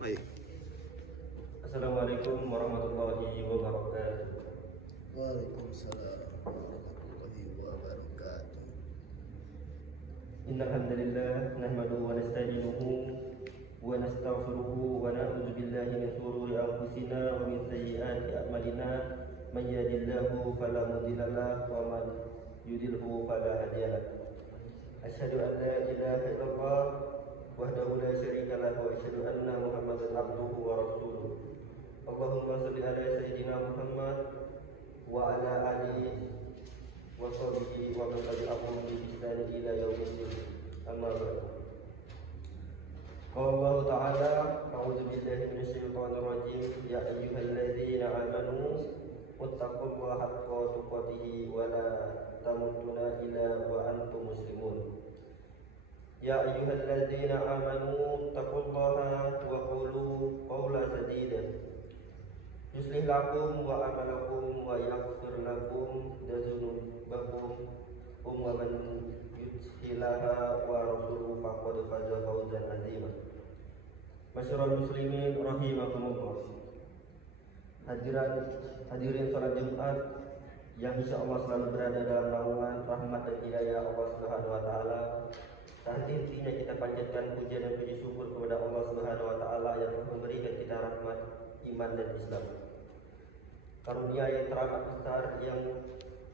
Baik. Assalamualaikum warahmatullahi wabarakatuh. Waalaikumsalam warahmatullahi wabarakatuh. Innal hamdalillah nahmaduhu wa nasta'inuhu wa nastaghfiruhu wa na'udzu billahi min shururi anfusina wa min sayyiati a'malina. Man yahdihillahu fala mudilla lahu wa man yudlilhu fala hadiya lahu. Asyhadu an la ilaha illallah wahdahu la syarika lahu wa asyhadu anna Muhammadan abduhu wa rasuluh. Allahumma shalli ala sayyidina Muhammad wa ala alihi wa sahbihi wa man tabi'ahum bi ihsan ila yaumil amma ba'd. Qala Allah ta'ala, a'udzu billahi minasyaitonir rajim, ya ayyuhalladzina amanu wattaqullaha haqqa tuqatih wa la tamutunna illa wa antum muslimun. Ya ayyuhalladzina amanu taqullaha wa qulu qawlan sadida yuslih lakum wa amalakum wa yaghfir lakum dzunubakum wa man yuti'illaha wa rasulahu faqad faza fawzan 'azima. Masyarul muslimin rahimakumullah. Hadirin salat Jumat yang insyaallah selalu berada dalam naungan rahmat dan hidayah Allah Subhanahu wa taala. Dan intinya kita panjatkan puja dan puji syukur kepada Allah Subhanahu wa taala yang memberikan kita rahmat, iman dan Islam. Karunia yang teramat besar yang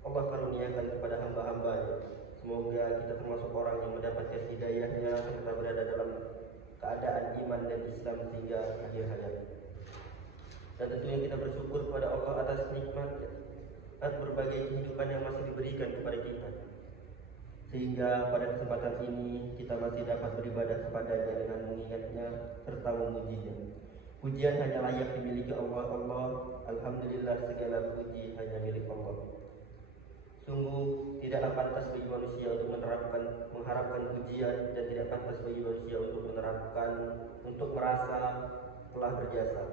Allah karuniakan kepada hamba-hambanya. Semoga kita termasuk orang yang mendapatkan hidayahnya serta berada dalam keadaan iman dan Islam sehingga akhir hayat. Dan tentunya kita bersyukur kepada Allah atas nikmat dan berbagai kehidupan yang masih diberikan kepada kita, sehingga pada kesempatan ini kita masih dapat beribadah kepadanya dengan mengingatnya serta memujinya. Pujian hanya layak dimiliki Allah. Alhamdulillah, segala puji hanya milik Allah. Sungguh tidaklah pantas bagi manusia untuk mengharapkan pujian, dan tidak pantas bagi manusia untuk merasa telah berjasa,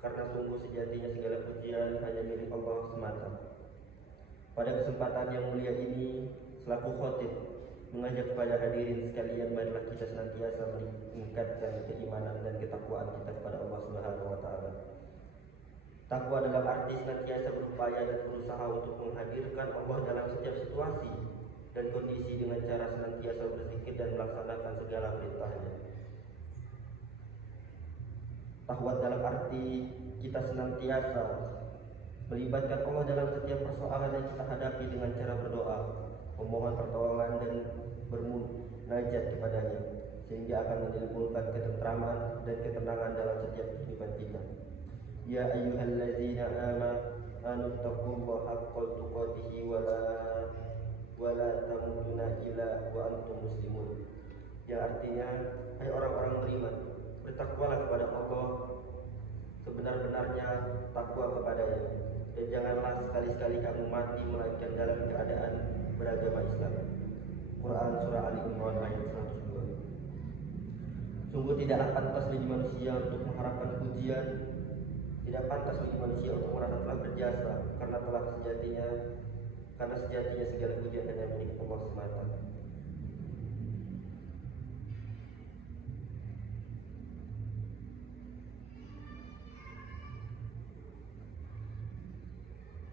karena sungguh sejatinya segala pujian hanya milik Allah semata. Pada kesempatan yang mulia ini, selaku khotib mengajak kepada hadirin sekalian, marilah kita senantiasa meningkatkan keimanan dan ketakwaan kita kepada Allah Subhanahu wa taala. Takwa dalam arti senantiasa berupaya dan berusaha untuk menghadirkan Allah dalam setiap situasi dan kondisi dengan cara senantiasa berzikir dan melaksanakan segala perintahnya. Takwa dalam arti kita senantiasa melibatkan Allah dalam setiap persoalan yang kita hadapi dengan cara berdoa, memohon pertolongan dan bermunajat kepadanya, sehingga akan menimbulkan ketentraman dan ketenangan dalam setiap kehidupan kita. Ya ayyuhalladzina amanu taqullaha haqqa tuqatih wa la tamutunna illa wa antum muslimun. Yang artinya, hai orang-orang beriman, bertakwalah kepada Allah sebenar-benarnya takwa kepadanya, dan janganlah sekali-sekali kamu mati melainkan dalam keadaan beragama Islam. Quran Surah Ali Imran ayat 102. Sungguh tidaklah pantas bagi manusia untuk mengharapkan pujian, tidak pantas bagi manusia untuk merasa telah berjasa, karena sejatinya segala pujian hanya milik Allah semata.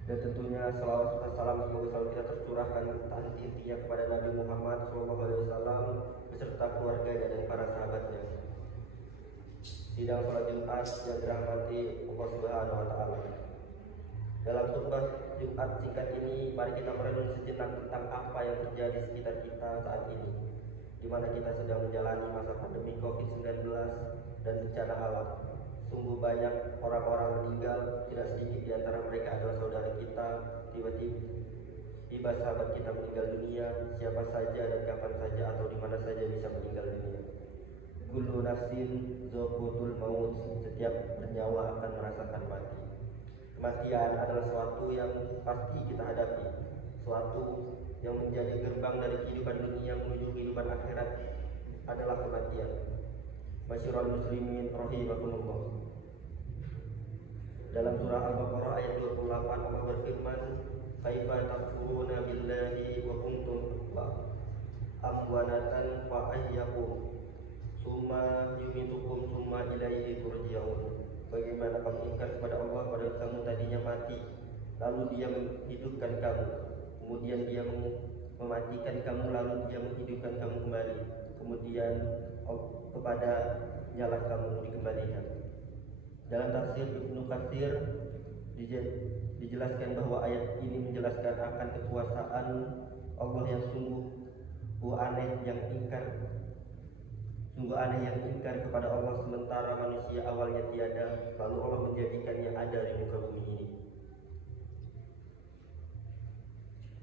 Dan tentunya salawat serta salam semoga selalu kita tercurahkan tak henti-hentinya kepada Nabi Muhammad SAW beserta keluarganya dan para sahabatnya. Sidang salat Jumat yang dirahmati Allah Subhanahu wa taala. Dalam khutbah Jumat singkat ini, mari kita merenung sejenak tentang apa yang terjadi sekitar kita saat ini, di mana kita sedang menjalani masa pandemi COVID-19 dan bencana alam. Sungguh banyak orang-orang meninggal, tidak sedikit di antara mereka adalah saudara kita. Tiba-tiba sahabat kita meninggal dunia, siapa saja dan kapan saja atau di mana saja bisa meninggal dunia. Kullu nafsin dha'iqatul maut, setiap bernyawa akan merasakan mati. Kematian adalah suatu yang pasti kita hadapi, suatu yang menjadi gerbang dari kehidupan dunia menuju kehidupan akhirat adalah kematian. Masyarul muslimin rahimakumullah. Dalam surah Al-Baqarah ayat 28 Allah berfirman, "Kaifa takfuruna billahi wa kuntum amwanatan fa ahyakum." summa yumitukum summa ilaihi turja'un. Bagaimana kamu ingkar kepada Allah pada kamu tadinya mati, lalu Dia menghidupkan kamu, kemudian Dia mematikan kamu, lalu Dia menghidupkan kamu kembali, kemudian kepada nyalah kamu dikembalikan. Dalam tafsir Ibnu Katsir dijelaskan bahwa ayat ini menjelaskan akan kekuasaan Allah yang sungguh aneh yang ingkar kepada Allah, sementara manusia awalnya tiada, lalu Allah menjadikannya ada di muka bumi ini.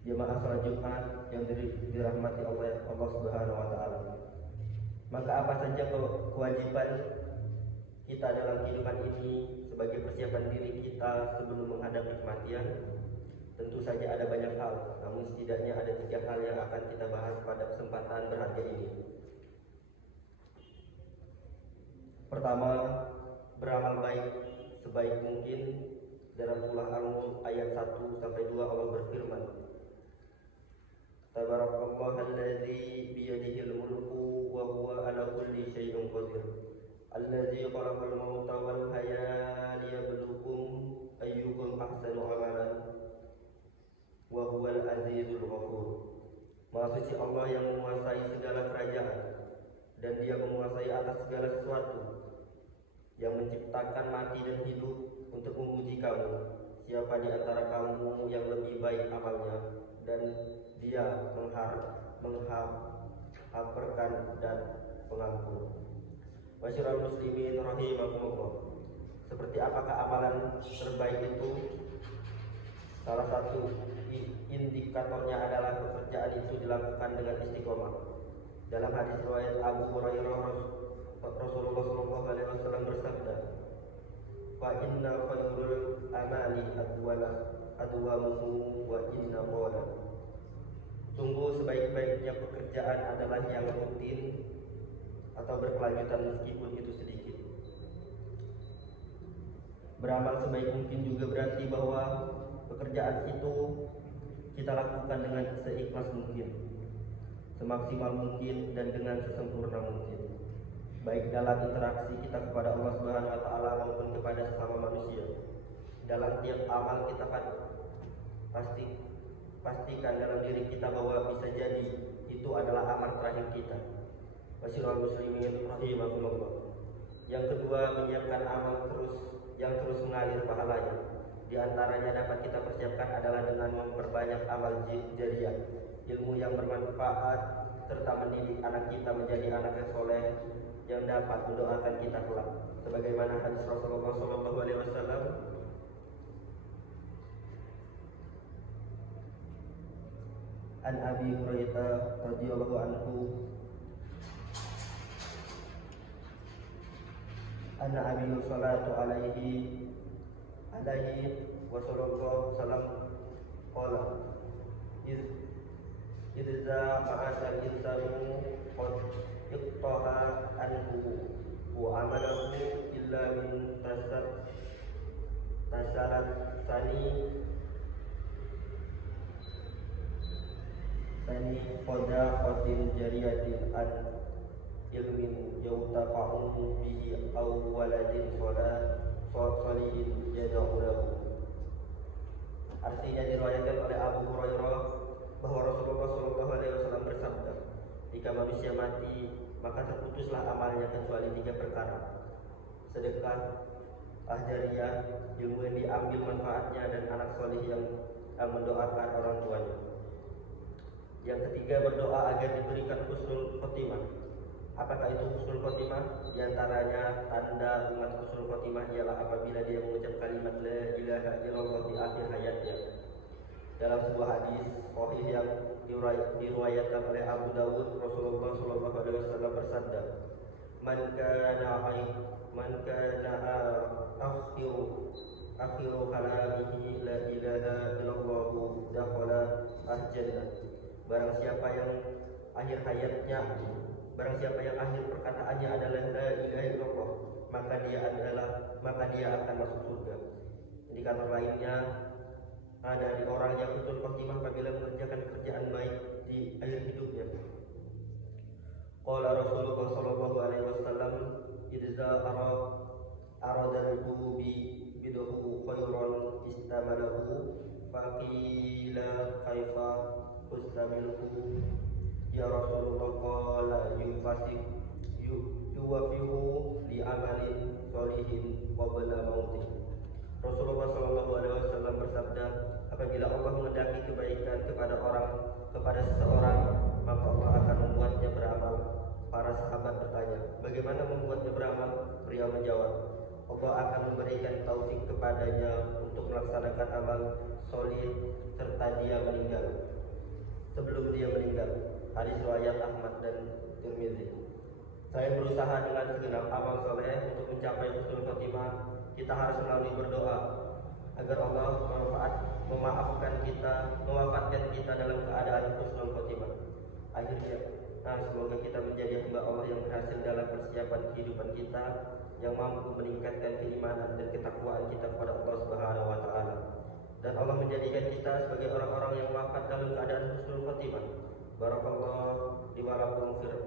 Jemaah salat Jumat yang dirahmati Allah Subhanahu wa taala. Maka apa saja kewajiban kita dalam kehidupan ini sebagai persiapan diri kita sebelum menghadapi kematian? Tentu saja ada banyak hal, namun setidaknya ada 3 hal yang akan kita bahas pada kesempatan berharga ini. Pertama, beramal baik sebaik mungkin. Dalam surah Al-Mulk ayat 1-2 Allah berfirman, Tabarakallahalladzi biyadihil mulku wa huwa ala kulli syai'in qadir. Alladzi khalaqal mauta wal hayata liyabluwakum ayyukum ahsanu amalan wa huwal azizul ghafur. Maha suci Allah yang menguasai segala kerajaan dan Dia menguasai atas segala sesuatu, yang menciptakan mati dan hidup untuk menguji kamu, siapa di antara kamu yang lebih baik amalnya, dan Dia menghafarkan dan pengampun. Masyarul muslimin rahimakumullah. Seperti apakah amalan terbaik itu? Salah satu indikatornya adalah pekerjaan itu dilakukan dengan istiqomah. Dalam hadis riwayat Abu Hurairah, Rasulullah SAW bersabda, "Fa inna khairul amali adwamuhu wa inna qala." Sungguh sebaik-baiknya pekerjaan adalah yang rutin atau berkelanjutan meskipun itu sedikit. Beramal sebaik mungkin juga berarti bahwa pekerjaan itu kita lakukan dengan seikhlas mungkin, semaksimal mungkin, dan dengan sesempurna mungkin, baik dalam interaksi kita kepada Allah Subhanahu wa taala maupun kepada sesama manusia. Dalam tiap amal kita pastikan dalam diri kita bahwa bisa jadi itu adalah amal terakhir kita. Masyarul muslimin rahimakumullah. Yang kedua, menyiapkan amal yang terus mengalir pahalanya. Di antaranya dapat kita persiapkan adalah dengan memperbanyak amal jariyah, ilmu yang bermanfaat, serta mendidik anak kita menjadi anak yang soleh yang dapat mendoakan kita kelak. Sebagaimana hadis Rasulullah SAW, An Abi Hurairah radhiyallahu anhu, anna Abi salatu alaihi wa sallallahu salam qala idza ma'atal insanu qad iqtaha anhu wa amalahu illa min tasarat sani qoda qatin jariyatin an ilmin yautafa'u bihi aw waladin sholihin yad'u lahu. Artinya diriwayatkan oleh Abu Hurairah bahwa Rasulullah SAW bersabda, jika manusia mati maka terputuslah amalnya kecuali 3 perkara: sedekah, jariyah, ilmu yang diambil manfaatnya, dan anak soleh yang mendoakan orang tuanya. Yang ketiga, berdoa agar diberikan husnul khotimah. Apakah itu husnul khotimah? Di antaranya tanda umat husnul khotimah ialah apabila dia mengucap kalimat la ilaha illallah di akhir hayatnya. Dalam sebuah hadis sahih yang diriwayatkan oleh Abu Dawud, Rasulullah SAW bersabda, Man kana akhiru kalamihi la ilaha illallah dakhala al-jannah. Barang siapa yang akhir perkataannya adalah la ilaha illallah, maka dia akan masuk surga. Indikator lainnya dari orang yang husnul khotimah apabila mengerjakan pekerjaan baik di akhir hidupnya. Qala Rasulullah sallallahu alaihi wasallam, idza arada al-bubi bidahu khairan istamalahu faqila kaifa ustamiluhu. Ya Rasulullah, qala yuwafihu li amalin sholihin qabla mautih. Rasulullah sallallahu alaihi wasallam bersabda, apabila Allah menghendaki kebaikan kepada seseorang, maka Allah akan membuatnya beramal. Para sahabat bertanya, bagaimana membuatnya beramal? Beliau menjawab, Allah akan memberikan taufik kepadanya untuk melaksanakan amal solih serta dia meninggal, sebelum dia meninggal. Hadis riwayat Ahmad dan Tirmizi. Saya berusaha dengan segenap amal soleh untuk mencapai husnul khotimah. Kita harus selalu berdoa agar Allah memaafkan kita, mewafatkan kita dalam keadaan husnul khotimah. Akhirnya, semoga kita menjadi hamba Allah yang berhasil dalam persiapan kehidupan kita, yang mampu meningkatkan keimanan dan ketakwaan kita kepada Allah Subhanahu wa taala. Dan Allah menjadikan kita sebagai orang-orang yang wafat dalam keadaan husnul khotimah. Barakallahu li wa lakum fil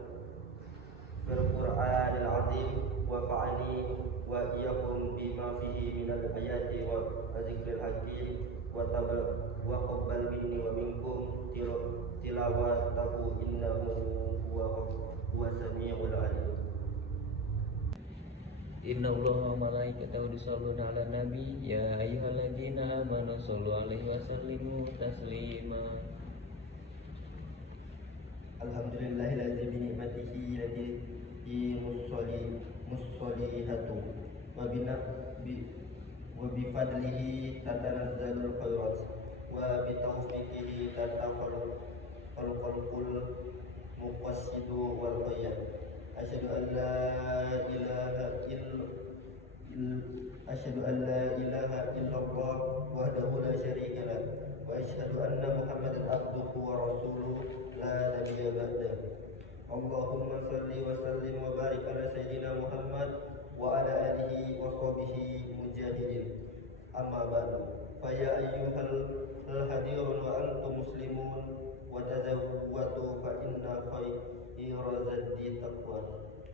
Qur'anil azim wa fa'ani wa iyyakum bima fihi minal ayati wa zikril hakim wa qabbal minni wa minkum tilawatahu innahu huwa samiul alim. Inna Allah wa malaikatahu yusholluna 'alan nabi ya ayyuhalladzina amanu shollu 'alaihi wa sallimu taslima. Alhamdulillahilladzi bi ni'matihi lati mussolihatu wa bi fadlihi tatanazzalul khairat wa bi taufiqihi tataqalul muqassidu wal khayr. Asyhadu an la ilaha illallah wahdahu la syarika lah wa asyhadu anna Muhammadan abduhu wa rasuluhu la nabiyya ba'dah. Allahumma salli wa sallim wa barik ala sayyidina Muhammad wa ala alihi wa sahbihi mujahidin. Amma ba'du. Fa ya ayyuhal hadirun wa antum muslimun wa tazawwadu fa inna khayra zaddi taqwa.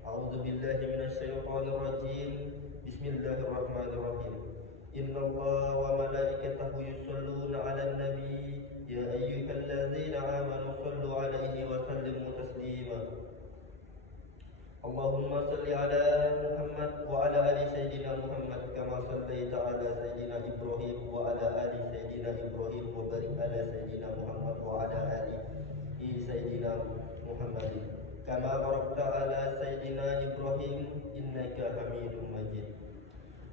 A'udzu billahi minasy syaithanir rajim. Bismillahirrahmanirrahim. Innallaha wa malaikatahu yusholluna 'alan nabi ya ayyuhalladzina amanu shallu 'alaihi wa sallimu taslima. Allahumma shalli 'ala Muhammad wa 'ala ali sayyidina Muhammad kama shallaita 'ala sayyidina Ibrahim wa 'ala ali sayyidina Ibrahim wa barik 'ala sayyidina Muhammad wa 'ala ali sayyidina Muhammadin kama barakta 'ala sayyidina Ibrahim innaka Hamidum Majid.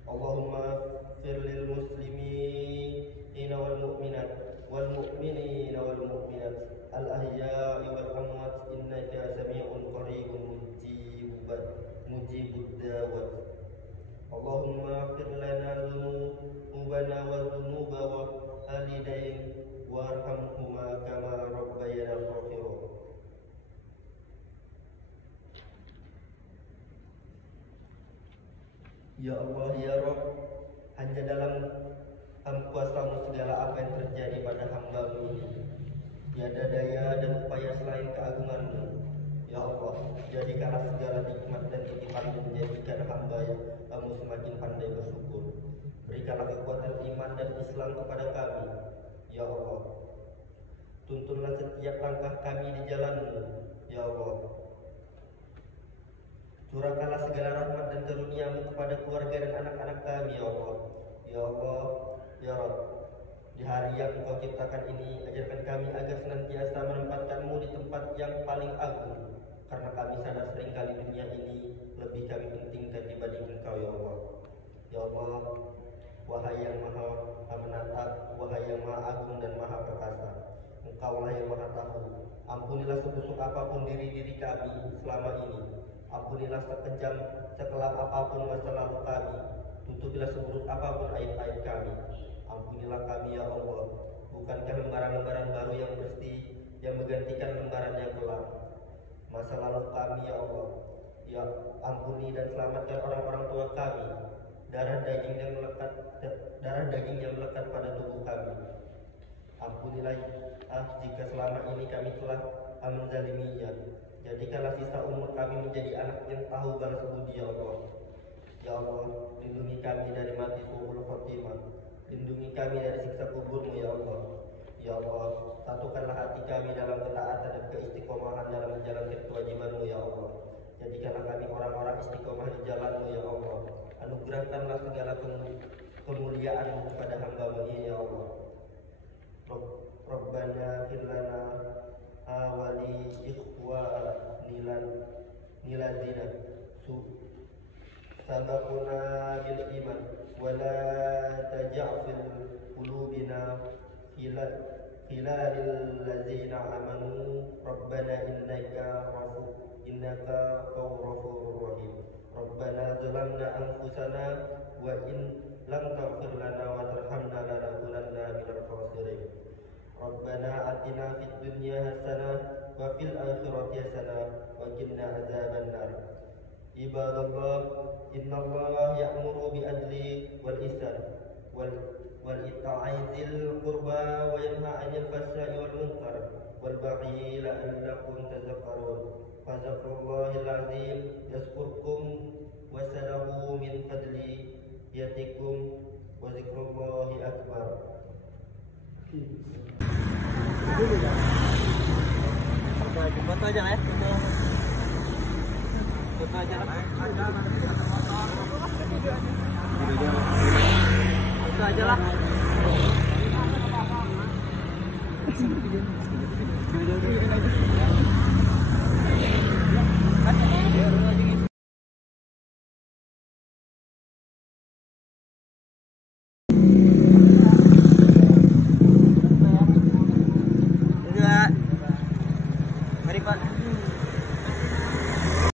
Allahumma fir lil muslimina wal mu'minat wal mu'minina wal mu'minat al ahya'i wal amwat innaka sami'un qaribun mujibud da'wat. Allahumma fir lana dhunubana wa dhunuba wa walidain warhamhuma kama rabbayana shaghira. Ya Allah, ya Rabb, hanya dalam kuasa-Mu segala apa yang terjadi pada hamba-Mu ini. Tiada daya dan upaya selain keagungan-Mu. Ya Allah, jadikanlah segala nikmat dan titipan-Mu menjadikan hamba-Mu semakin pandai bersyukur. Berikanlah kekuatan iman dan Islam kepada kami. Ya Allah, tuntunlah setiap langkah kami di jalan-Mu. Ya Allah, curahkanlah segala rahmat dan karunia-Mu kepada keluarga dan anak-anak kami, ya Allah. Ya Allah, ya Rabb, di hari yang Engkau ciptakan ini, ajarkan kami agar senantiasa menempatkan-Mu di tempat yang paling agung. Karena kami sadar seringkali dunia ini lebih kami pentingkan dibanding Engkau, ya Allah. Ya Allah, wahai yang maha menatap, wahai yang maha agung dan maha perkasa, Engkaulah yang maha tahu. Ampunilah sebusuk apapun diri kami selama ini. Ampunilah sekejam, sekelap apapun masa lalu kami. Tutupilah seburuk apapun aib-aib kami. Ampunilah kami, ya Allah. Bukankah lembaran-lembaran baru yang bersih yang menggantikan lembaran yang gelap masa lalu kami, ya Allah. Ya ampuni dan selamatkan orang-orang tua kami. Darah daging yang melekat pada tubuh kami. Ampunilah jika selama ini kami telah menzaliminya. Jadikanlah sisa umur kami menjadi anak yang tahu balas budi ya Allah. Ya Allah, lindungi kami dari mati su'ul khotimah. Lindungi kami dari siksa kuburmu ya Allah. Ya Allah, satukanlah hati kami dalam ketaatan dan keistiqomahan dalam menjalankan kewajibanmu ya Allah. Jadikanlah kami orang-orang istiqomah di jalanmu ya Allah. Anugerahkanlah segala kemuliaanmu kepada hamba-Mu ini ya Allah. Rabbana firlana awali ikhwaniladzina sabaquna bil iman wala taj'al qulubina khilalil ladzina amanu rabbana innaka ghafurur rahim. Rabbana zalamna anfusana wa in lam taghfir lana wa tarhamna lanakunanna minal khasirin. Rabbana atina fid dunya hasanah wa fil akhirati hasanah wa qina adzabannar. Ibadallah, innallaha ya'muru bil adli wal ihsan wal ita'i dzil qurba wa yanha 'anil fahsya'i wal munkar wal baghi la'allakum tadhakkarun. Fadhkurullahal 'azim yazkurkum wasalahu min fadli yatikum wa zikrullahi akbar. Foto aja lah ya. Foto aja lah. Foto aja lah. Video